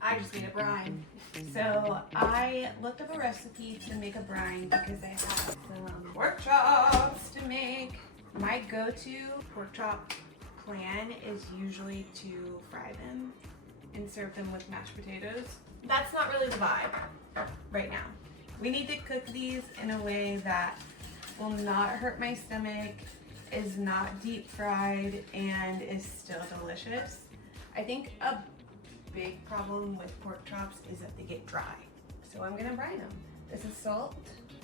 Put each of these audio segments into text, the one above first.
I just need a brine. So I looked up a recipe to make a brine because I have some pork chops to make. My go-to pork chop plan is usually to fry them and serve them with mashed potatoes. That's not really the vibe right now. We need to cook these in a way that will not hurt my stomach, is not deep fried, and is still delicious. I think a big problem with pork chops is that they get dry. So I'm gonna brine them. This is salt,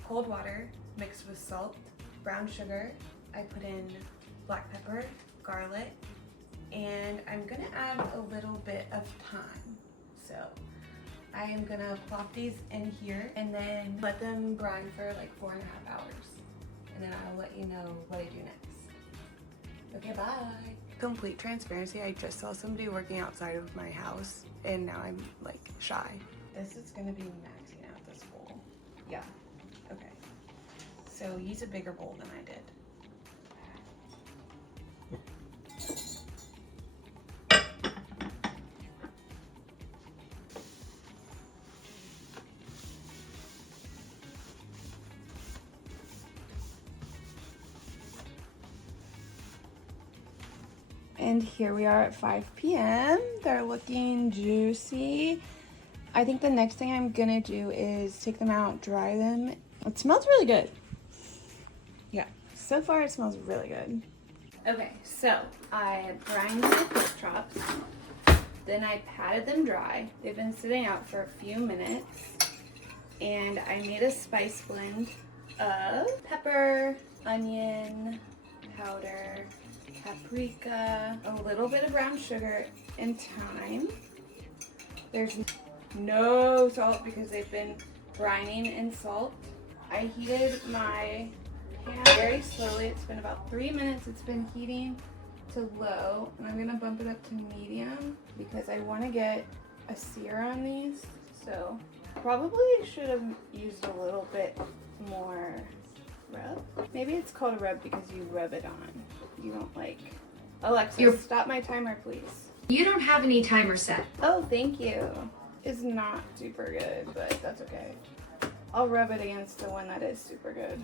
cold water mixed with salt, brown sugar. I put in black pepper, garlic, and I'm gonna add a little bit of thyme. So I am gonna plop these in here and then let them brine for like 4.5 hours. And then I'll let you know what I do next. Okay, bye. Complete transparency, I just saw somebody working outside of my house and now I'm like shy. This is gonna be maxing out this bowl. Yeah, okay. So use a bigger bowl than I did. And here we are at 5 p.m. They're looking juicy. I think the next thing I'm gonna do is take them out, dry them. It smells really good. Yeah, so far it smells really good. Okay, so I brined my pork chops. Then I patted them dry. They've been sitting out for a few minutes. And I made a spice blend of pepper, onion powder, paprika, a little bit of brown sugar, and thyme. There's no salt because they've been brining in salt. I heated my pan very slowly. It's been about 3 minutes. It's been heating to low, and I'm gonna bump it up to medium because I want to get a sear on these. So probably should have used a little bit more rub. Maybe it's called a rub because you rub it on. You don't like... Alexa, stop my timer, please. You don't have any timer set. Oh, thank you. It's not super good, but that's okay. I'll rub it against the one that is super good.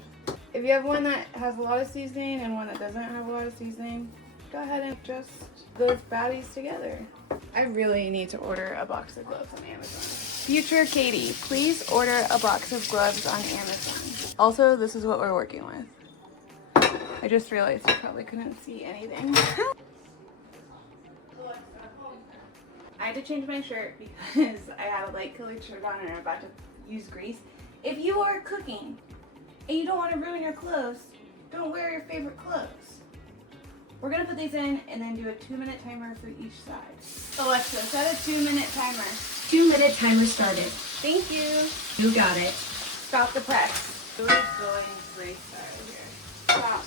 If you have one that has a lot of seasoning and one that doesn't have a lot of seasoning, go ahead and adjust those baddies together. I really need to order a box of gloves on Amazon. Future Katie, please order a box of gloves on Amazon. Also, this is what we're working with. I just realized you probably couldn't see anything. I had to change my shirt because I had a light colored shirt on and I'm about to use grease. If you are cooking and you don't want to ruin your clothes, don't wear your favorite clothes. We're gonna put these in and then do a 2-minute timer for each side. Alexa, set a 2-minute timer. 2-minute timer started. Thank you. You got it. Stop the press. We're going freestyle here. Stop.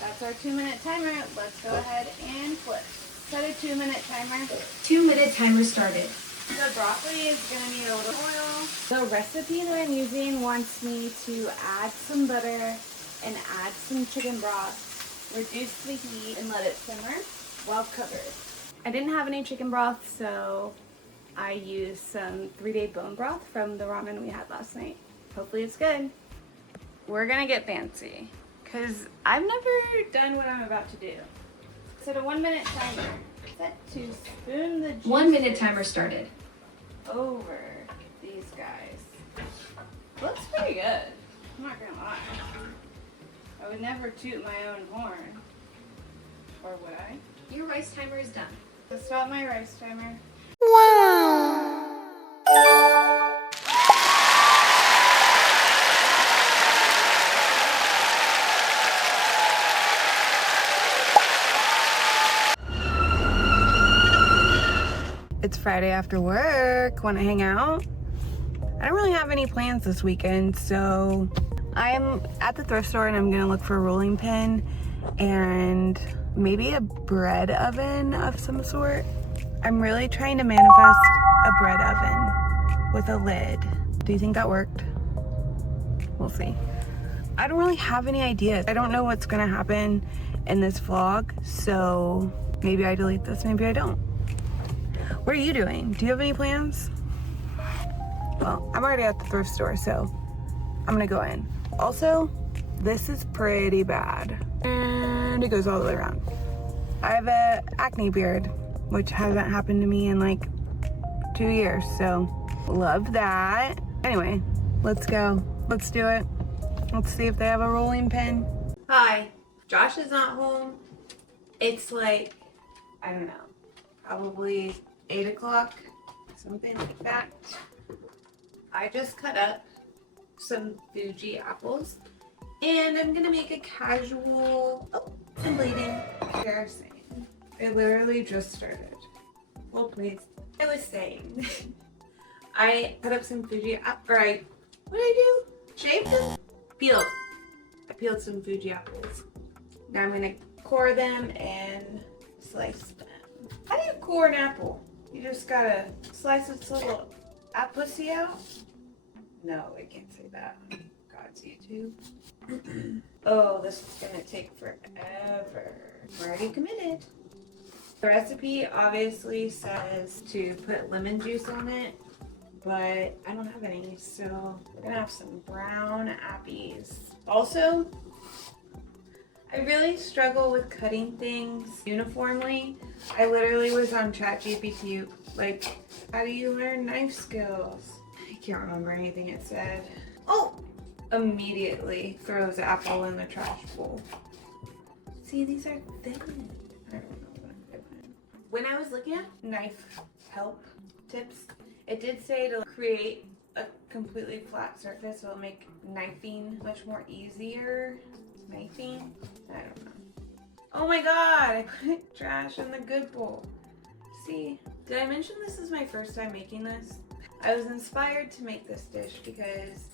That's our 2-minute timer. Let's go ahead and flip. Set a 2-minute timer. 2-minute timer started. The broccoli is going to need a little oil. The recipe that I'm using wants me to add some butter and add some chicken broth, reduce the heat, and let it simmer while covered. I didn't have any chicken broth, so I used some 3-day bone broth from the ramen we had last night. Hopefully it's good. We're going to get fancy because I've never done what I'm about to do. Set a 1-minute timer. Set to spoon the juice 1-minute timer started. over these guys. Looks pretty good. I'm not gonna lie. I would never toot my own horn. Or would I? Your rice timer is done. So stop my rice timer. Wow! It's Friday after work. Want to hang out? I don't really have any plans this weekend, so I'm at the thrift store and I'm gonna look for a rolling pin and maybe a bread oven of some sort. I'm really trying to manifest a bread oven with a lid. Do you think that worked? We'll see. I don't really have any ideas. I don't know what's gonna happen in this vlog, so maybe I delete this, maybe I don't. What are you doing? Do you have any plans? Well, I'm already at the thrift store, so I'm gonna go in. Also, this is pretty bad. And it goes all the way around. I have a acne beard, which hasn't happened to me in like 2 years, so love that. Anyway, let's go. Let's do it. Let's see if they have a rolling pin. Hi, Josh is not home. It's like, I don't know, probably 8 o'clock, something like that. I just cut up some Fuji apples and I'm gonna make a casual, oh, I'm bleeding. Embarrassing. It literally just started. Well, please. I was saying, I cut up some Fuji apple, what did I do? Shaved them? Peeled. I peeled some Fuji apples. Now I'm gonna core them and slice them. How do you core an apple? You just gotta slice its little pussy out? No, I can't say that. God's YouTube. Oh, this is gonna take forever. We're already committed. The recipe obviously says to put lemon juice on it, but I don't have any, so we're gonna have some brown appies. Also, I really struggle with cutting things uniformly. I literally was on ChatGPT, like, how do you learn knife skills? I can't remember anything it said. Oh! Immediately throws apple in the trash bowl. See, these are thin. I don't know what I'm doing. When I was looking at knife help tips, it did say to create a completely flat surface so it'll make knifing much more easier. Knifing? I don't know. Oh my god, I put trash in the good bowl. See, did I mention this is my first time making this? I was inspired to make this dish because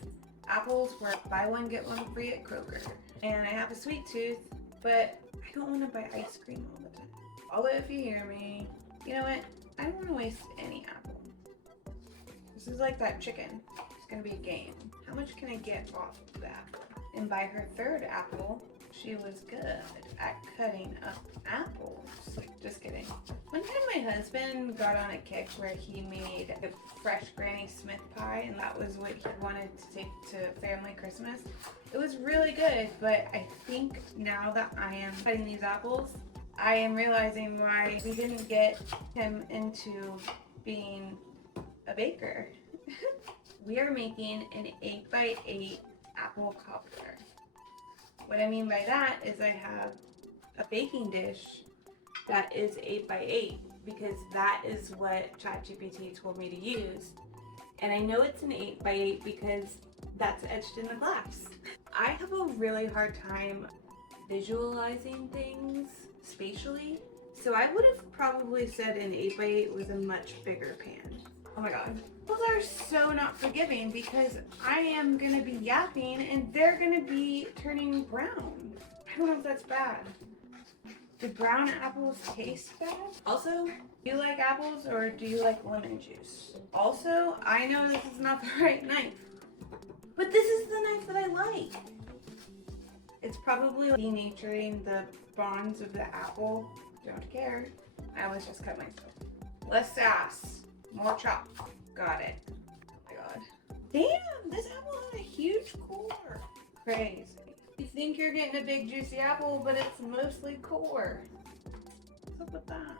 apples were buy one get one free at Kroger. And I have a sweet tooth, but I don't want to buy ice cream all the time. Although if you hear me, you know what? I don't want to waste any apple. This is like that chicken. It's gonna be a game. How much can I get off of that? And by her third apple, she was good at cutting up apples. Like, just kidding. One time my husband got on a kick where he made a fresh Granny Smith pie, and that was what he wanted to take to family Christmas. It was really good, but I think now that I am cutting these apples, I am realizing why we didn't get him into being a baker. We are making an 8x8 apple cobbler. What I mean by that is I have a baking dish that is 8x8 because that is what ChatGPT told me to use. And I know it's an 8x8 because that's etched in the glass. I have a really hard time visualizing things spatially, so I would have probably said an 8x8 was a much bigger pan. Oh my god. Those are so not forgiving because I am gonna be yapping and they're gonna be turning brown. I don't know if that's bad. Do brown apples taste bad? Also, do you like apples or do you like lemon juice? Also, I know this is not the right knife, but this is the knife that I like. It's probably denaturing the bonds of the apple. Don't care. I always just cut myself. Less sass. More chop. Got it. Oh my god. Damn, this apple has a huge core. Crazy. You think you're getting a big juicy apple, but it's mostly core. What's up with that?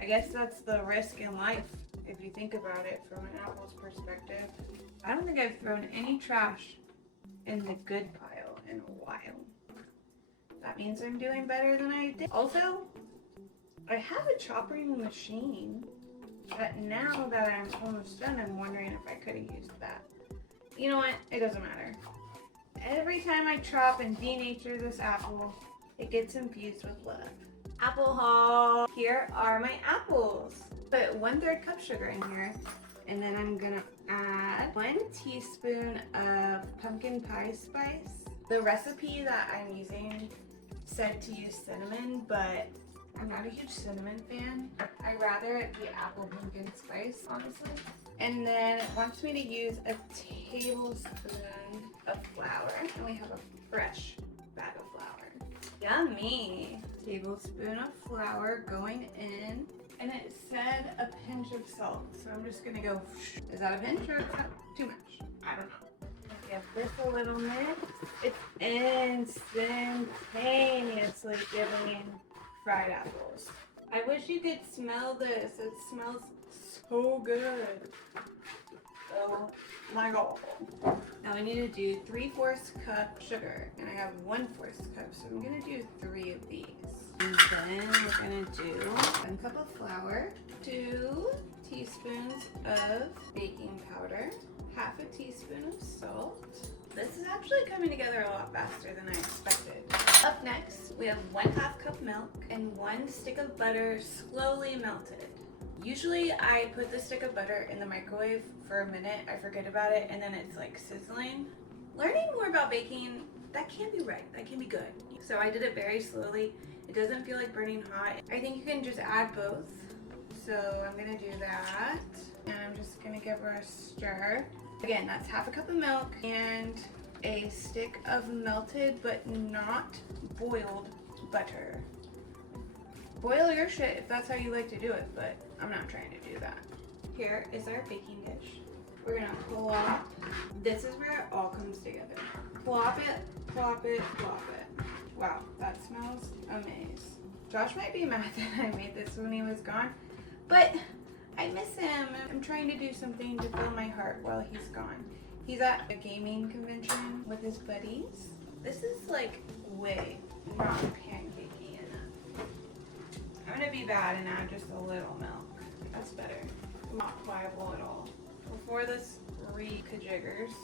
I guess that's the risk in life, if you think about it from an apple's perspective. I don't think I've thrown any trash in the good pile in a while. That means I'm doing better than I did. Also, I have a chopping machine. But now that I'm almost done, I'm wondering if I could have used that. You know what? It doesn't matter. Every time I chop and denature this apple, it gets infused with love. Apple haul. Here are my apples. Put 1/3 cup sugar in here, and then I'm gonna add 1 teaspoon of pumpkin pie spice. The recipe that I'm using said to use cinnamon, but I'm not a huge cinnamon fan. I'd rather it be apple pumpkin spice, honestly. And then it wants me to use a tablespoon of flour. And we have a fresh bag of flour. Yummy! Tablespoon of flour going in. And it said a pinch of salt, so I'm just gonna go, is that a pinch or is that too much? I don't know. Give this a little mix. It's instantaneously giving fried apples. I wish you could smell this. It smells so good. Oh my god. Now I need to do 3/4 cup sugar, and I have 1/4 cup, so I'm gonna do 3 of these. And then we're gonna do 1 cup of flour, 2 teaspoons of baking powder, 1/2 teaspoon of salt. This is actually coming together a lot faster than I expected. Up next, we have 1/2 cup milk and 1 stick of butter slowly melted. Usually I put the stick of butter in the microwave for a minute, I forget about it, and then it's like sizzling. Learning more about baking, that can be right, that can be good. So I did it very slowly. It doesn't feel like burning hot. I think you can just add both. So I'm gonna do that. And I'm just gonna give her a stir. Again, that's 1/2 cup of milk and a stick of melted but not boiled butter. Boil your shit if that's how you like to do it, but I'm not trying to do that. Here is our baking dish. We're gonna plop. This is where it all comes together. Plop it, plop it, plop it. Wow, that smells amazing. Josh might be mad that I made this when he was gone, but I miss him. I'm trying to do something to fill my heart while he's gone. He's at a gaming convention with his buddies. This is like way not pancakey enough. I'm gonna be bad and add just a little milk. That's better. Not pliable at all. Before this re-kajiggers,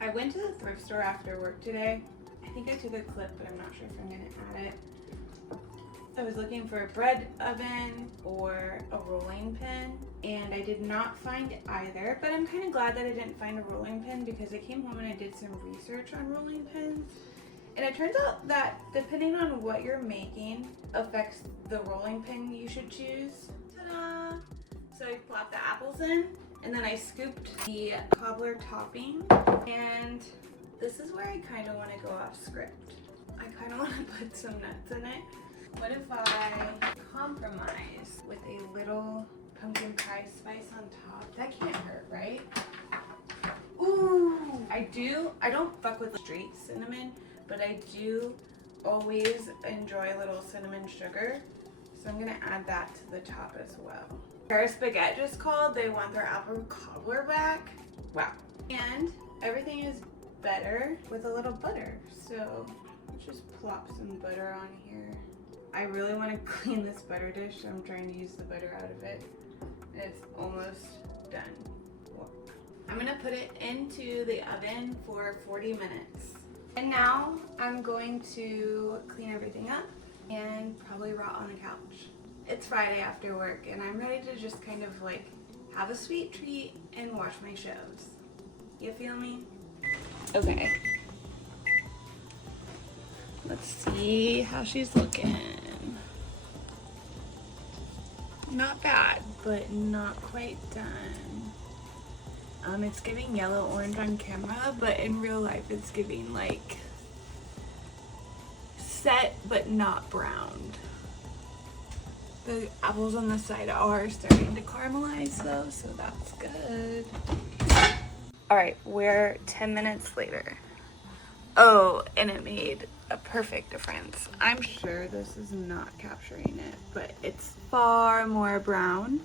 I went to the thrift store after work today. I think I took a clip, but I'm not sure if I'm gonna add it. I was looking for a bread oven or a rolling pin, and I did not find either, but I'm kind of glad that I didn't find a rolling pin because I came home and I did some research on rolling pins, and it turns out that depending on what you're making affects the rolling pin you should choose. Ta-da! So I plopped the apples in, and then I scooped the cobbler topping, and this is where I kind of want to go off script. I kind of want to put some nuts in it. What if I compromise with a little pumpkin pie spice on top? That can't hurt, right? Ooh! I don't fuck with street cinnamon, but I do always enjoy a little cinnamon sugar. So I'm gonna add that to the top as well. Paris Baguette just called. They want their apple cobbler back. Wow. And everything is better with a little butter. So let's just plop some butter on here. I really want to clean this butter dish, so I'm trying to use the butter out of it. And it's almost done. Look. I'm gonna put it into the oven for 40 minutes. And now I'm going to clean everything up and probably rot on the couch. It's Friday after work and I'm ready to just kind of like have a sweet treat and watch my shows. You feel me? Okay. Let's see how she's looking. Not bad, but not quite done. It's giving yellow orange on camera, but in real life it's giving like set but not browned. The apples on the side are starting to caramelize though, so that's good. Alright, we're 10 minutes later. Oh, and it made a perfect difference. I'm sure this is not capturing it, but it's far more brown.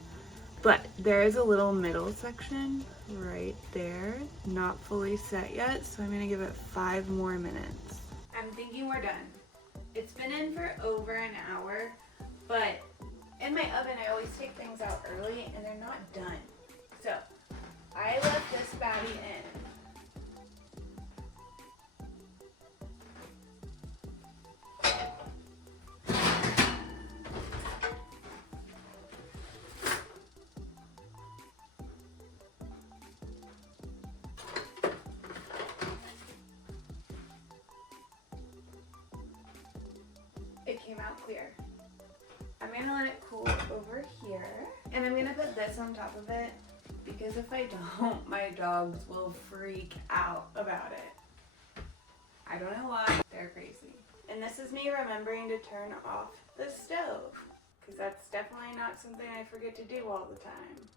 But there is a little middle section right there, not fully set yet, so I'm gonna give it 5 more minutes. I'm thinking we're done. It's been in for over an hour, but in my oven I always take things out early and they're not done. So I left this baddie in. It came out clear. I'm gonna let it cool over here, and I'm gonna put this on top of it because if I don't, my dogs will freak out about it. I don't know why. are crazy. And this is me remembering to turn off the stove, because that's definitely not something I forget to do all the time.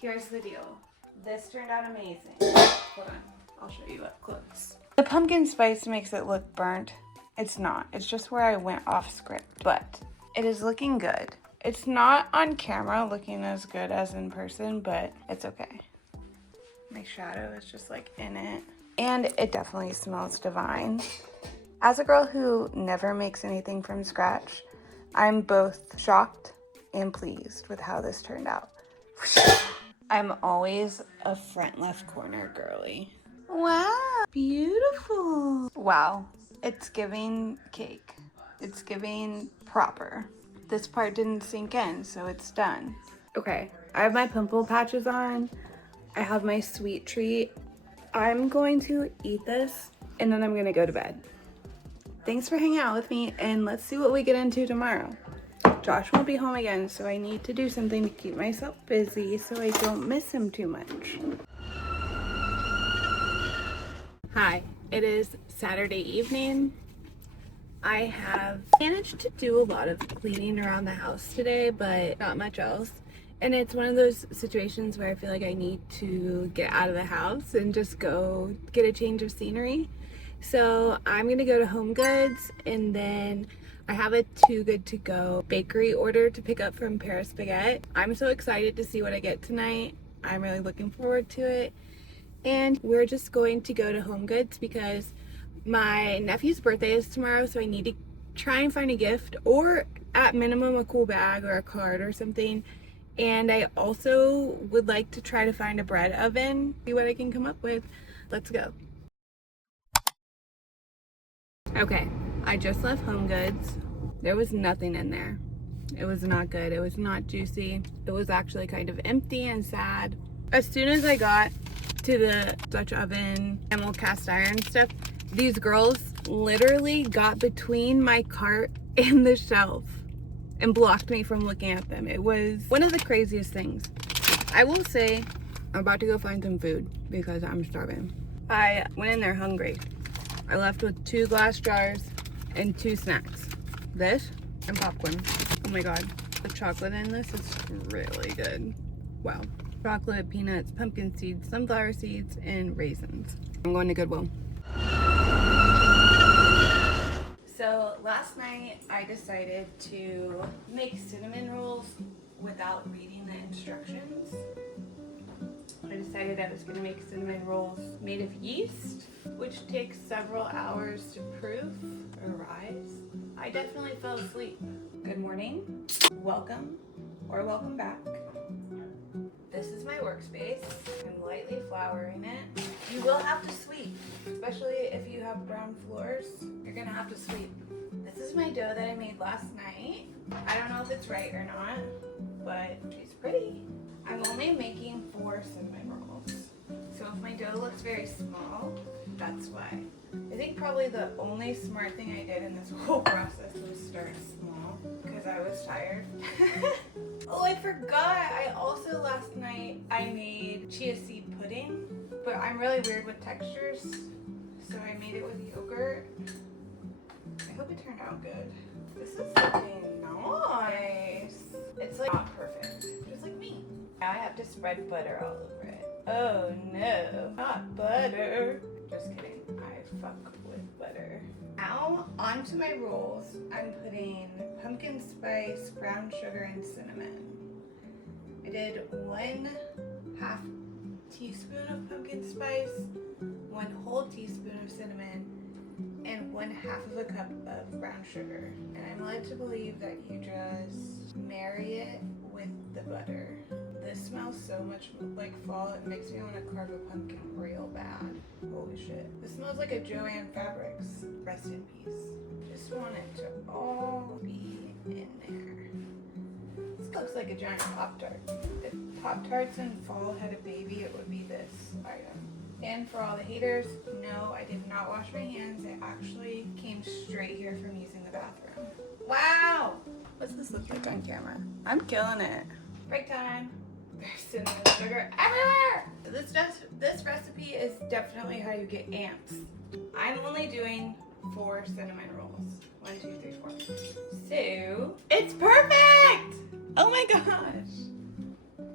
Here's the deal. This turned out amazing. Hold on, I'll show you up close. The pumpkin spice makes it look burnt. It's not. It's just where I went off script, but it is looking good. It's not on camera looking as good as in person, but it's okay. My shadow is just like in it. And it definitely smells divine. As a girl who never makes anything from scratch, I'm both shocked and pleased with how this turned out. I'm always a front left corner girly. Wow, beautiful. Wow, it's giving cake. It's giving proper. This part didn't sink in, so it's done. Okay, I have my pimple patches on. I have my sweet treat. I'm going to eat this and then I'm gonna go to bed. Thanks for hanging out with me, and let's see what we get into tomorrow. Josh won't be home again, so I need to do something to keep myself busy so I don't miss him too much. Hi, it is Saturday evening. I have managed to do a lot of cleaning around the house today, but not much else. And it's one of those situations where I feel like I need to get out of the house and just go get a change of scenery. So I'm gonna go to Home Goods, and then I have a Too Good To Go bakery order to pick up from Paris Baguette. I'm so excited to see what I get tonight. I'm really looking forward to it. And we're just going to go to Home Goods because my nephew's birthday is tomorrow, so I need to try and find a gift, or at minimum a cool bag or a card or something. And I also would like to try to find a bread oven, see what I can come up with. Let's go. Okay, I just left Home Goods. There was nothing in there. It was not good. It was not juicy. It was actually kind of empty and sad. As soon as I got to the Dutch oven, Camel cast iron stuff, these girls literally got between my cart and the shelf and blocked me from looking at them. It was one of the craziest things. I will say, I'm about to go find some food because I'm starving. I went in there hungry. I left with 2 glass jars and 2 snacks. This and popcorn. Oh my god, the chocolate in this is really good. Wow. Chocolate, peanuts, pumpkin seeds, sunflower seeds, and raisins. I'm going to Goodwill. So last night I decided to make cinnamon rolls without reading the instructions. I decided I was going to make cinnamon rolls made of yeast, which takes several hours to proof or rise. I definitely fell asleep. Good morning, welcome, or welcome back. This is my workspace. I'm lightly flouring it. You will have to sweep, especially if you have brown floors. You're gonna have to sweep. This is my dough that I made last night. I don't know if it's right or not, but she's pretty. I'm only making 4 cinnamon rolls. So if my dough looks very small, that's why. I think probably the only smart thing I did in this whole process was start small because I was tired. Oh, I forgot. I also last night I made chia seed pudding, but I'm really weird with textures, so I made it with yogurt. I hope it turned out good. This is looking nice. It's like not perfect, just like me. Now I have to spread butter all over it. Oh no, not butter. Just kidding, I fuck with butter. Now, onto my rolls, I'm putting pumpkin spice, brown sugar, and cinnamon. I did 1/2 teaspoon of pumpkin spice, 1 whole teaspoon of cinnamon, and 1/2 cup of brown sugar. And I'm led to believe that you just marry it with the butter. This smells so much like fall, it makes me want to carve a pumpkin real bad. Holy shit. This smells like a Joanne Fabrics. Rest in peace. Just want it to all be in there. This looks like a giant Pop-Tart. If Pop-Tarts in fall had a baby, it would be this item. And for all the haters, no, I did not wash my hands. It actually came straight here from using the bathroom. Wow! What's this look like on camera? I'm killing it. Break time. There's cinnamon sugar everywhere! This recipe is definitely how you get ants. I'm only doing 4 cinnamon rolls. 1, 2, 3, 4. So it's perfect! Oh my gosh.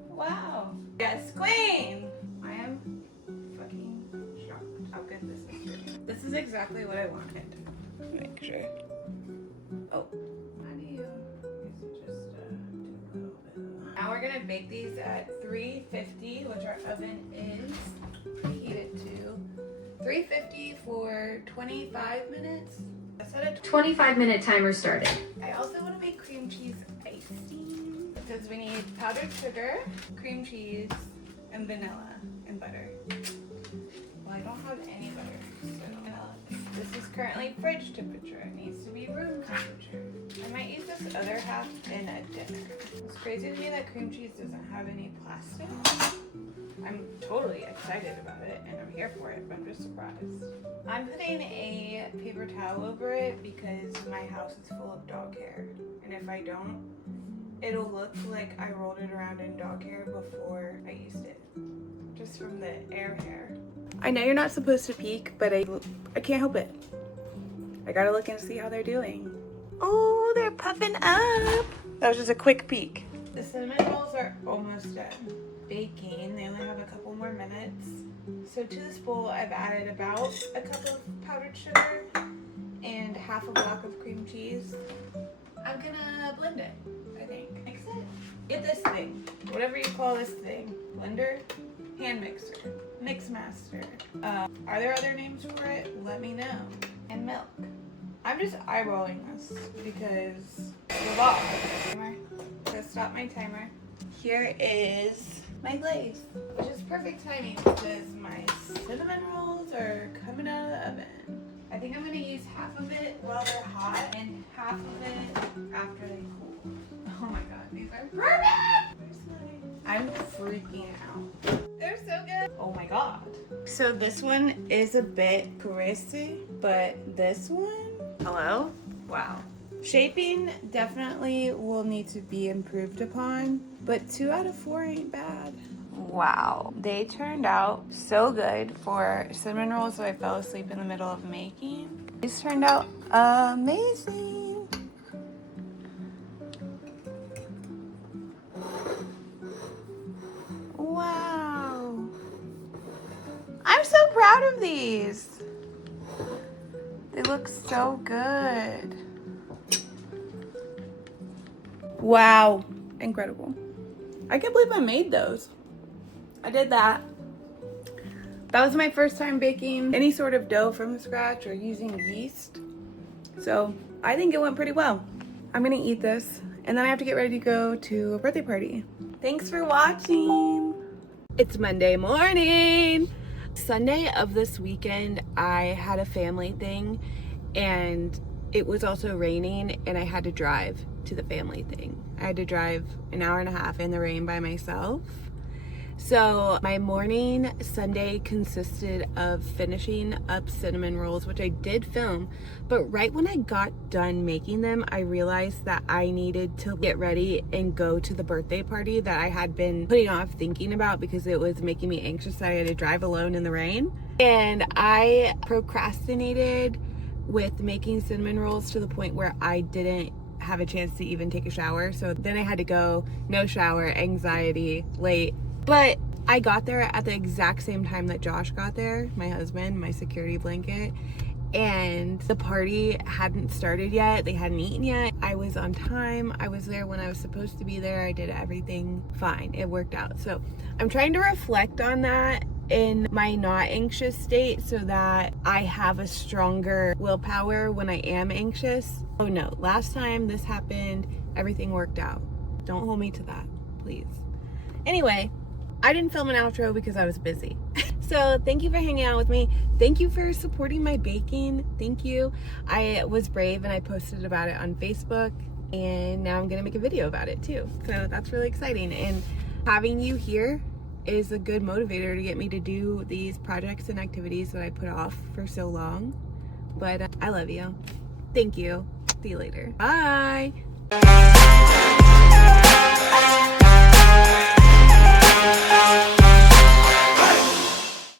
Wow. Yes, queen! I am fucking shocked how good this is doing. This is exactly what I wanted. Make sure. Oh, how do you just do a little bit. Now we're gonna bake these at 350, which our oven is preheated to. 350 for 25 minutes. I set a 25-minute timer started. I also want to make cream cheese icing because we need powdered sugar, cream cheese, and vanilla and butter. Well, I don't have any butter, so vanilla. This is currently fridge temperature. It needs to be room temperature. I might use this other half in a dinner. It's crazy to me that cream cheese doesn't have any plastic. I'm totally excited about it and I'm here for it, but I'm just surprised. I'm putting a paper towel over it because my house is full of dog hair. And if I don't, it'll look like I rolled it around in dog hair before I used it. Just from the air hair. I know you're not supposed to peek, but I can't help it. I gotta look and see how they're doing. Oh, they're puffing up. That was just a quick peek. The cinnamon rolls are almost done baking. They only have a couple more minutes. So to this bowl, I've added about a cup of powdered sugar and half a block of cream cheese. I'm gonna blend it, I think. Mix it. Get this thing, whatever you call this thing. Blender, hand mixer, mix master. Are there other names for it? Let me know. And milk. I'm just eyeballing this because the law. So stop my timer. Here is my glaze, which is perfect timing because my cinnamon rolls are coming out of the oven. I think I'm gonna use half of it while they're hot and half of it after they cool. Oh my god, these are perfect! I'm freaking out. They're so good. Oh my god. So this one is a bit crazy, but this one, hello? Wow. Shaping definitely will need to be improved upon, but 2 out of 4 ain't bad. Wow, they turned out so good for cinnamon rolls that I fell asleep in the middle of making. These turned out amazing. Wow. I'm so proud of these. They look so good. Wow, incredible. I can't believe I made those. I did that. That was my first time baking any sort of dough from scratch or using yeast. So I think it went pretty well. I'm gonna eat this and then I have to get ready to go to a birthday party. Thanks for watching. It's Monday morning. Sunday of this weekend, I had a family thing and it was also raining and I had to drive to the family thing. I had to drive an hour and a half in the rain by myself. So my morning Sunday consisted of finishing up cinnamon rolls, which I did film, but right when I got done making them, I realized that I needed to get ready and go to the birthday party that I had been putting off thinking about because it was making me anxious that I had to drive alone in the rain. And I procrastinated with making cinnamon rolls to the point where I didn't have a chance to even take a shower. So then I had to go, no shower, anxiety, late. But I got there at the exact same time that Josh got there, my husband, my security blanket, and the party hadn't started yet. They hadn't eaten yet. I was on time. I was there when I was supposed to be there. I did everything fine. It worked out. So I'm trying to reflect on that in my not anxious state so that I have a stronger willpower when I am anxious. Oh no, last time this happened, everything worked out. Don't hold me to that, please. Anyway, I didn't film an outro because I was busy. So thank you for hanging out with me. Thank you for supporting my baking. Thank you. I was brave and I posted about it on Facebook and now I'm gonna make a video about it too. So that's really exciting. And having you here is a good motivator to get me to do these projects and activities that I put off for so long. But I love you. Thank you. See you later. Bye.